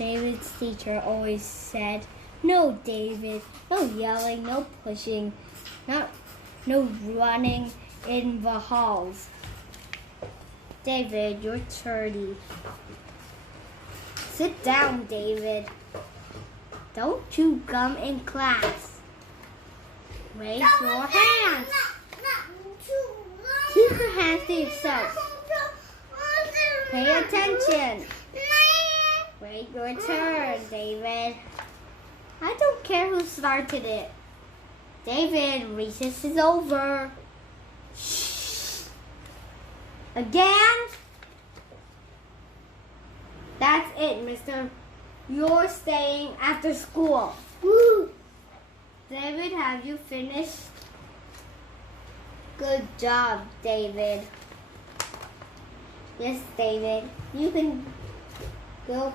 David's teacher always said, "No, David, no yelling, no pushing, no running in the halls." David, your turn. Sit down, David. Don't chew gum in class. Raise your hands. Keep your hands to yourself. Pay attention. Wait your turn, David. I don't care who started it. David, recess is over. Shh. Again? That's it, mister. You're staying after school. Woo! David, have you finished? Good job, David. Yes, David. You can go.